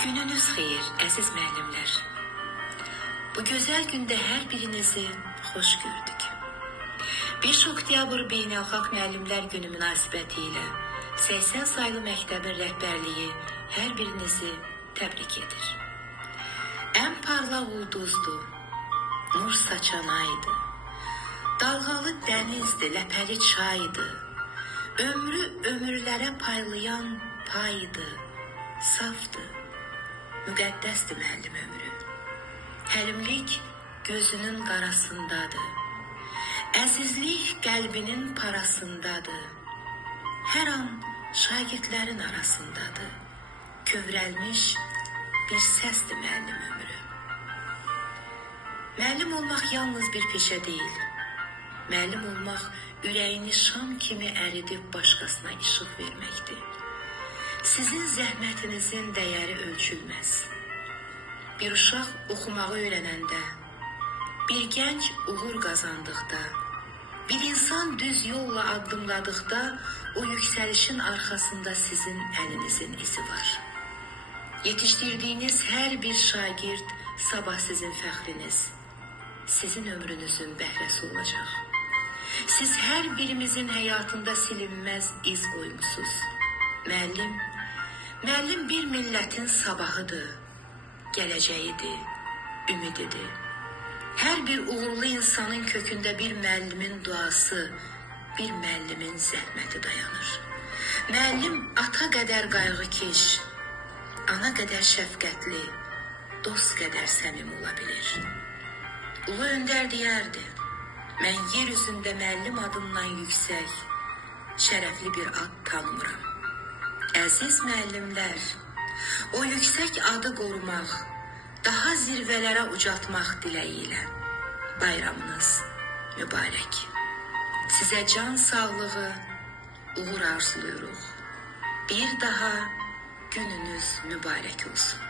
Gününüz xeyir, əziz müəllimlər. Bu gözəl gündə hər birinizi xoş gördük. 5 oktyabr Beynəlxalq Müəllimlər Günü münasibəti ilə 80 saylı məktəbin rəhbərliyi hər birinizi təbrik edir. Ən parlaq ulduzdur, nur saçan aydı. Dalğalı dənizdir, ləpəli çaydı. Ömrü ömürlərə paylayan paydı, safdı. Müqəddəsdir müəllim ömrü. Həlimlik gözünün qarasındadır. Əzizlik qəlbinin parasındadır. Hər an şagirdlərin arasındadır. Kövrəlmiş bir səsdir müəllim ömrü. Müəllim olmaq yalnız bir peşə deyil. Müəllim olmaq ürəyini şam kimi əridib başqasına işıq verməkdir. Sizin zəhmətinizin dəyəri ölçülməz. Bir uşaq oxumağı öyrənəndə, bir gənc uğur qazandıqda, bir insan düz yolla addımladıqda o yüksəlişin arxasında sizin əlinizin izi var. Yetişdirdiyiniz hər bir şagird sabah sizin fəxriniz, sizin ömrünüzün bəhrəsi olacaq. Siz hər birimizin həyatında silinməz iz qoymusunuz. Müəllim bir millətin sabahıdır, gələcəyidir, ümididir. Hər bir uğurlu insanın kökündə bir müəllimin duası, bir müəllimin zəhməti dayanır. Müəllim ata qədər qayğıkeş, ana qədər şəfqətli, dost qədər səmimi ola bilir. Ulu Öndər deyərdi, mən yer üzündə müəllim adından yüksək, şərəfli bir ad tanımıram. Əziz müəllimlər, o yüksək adı qorumaq, daha zirvələrə ucaltmaq diləyi ilə bayramınız mübarək. Sizə can sağlığı, uğur arzuluyuruq. Bir daha gününüz mübarək olsun.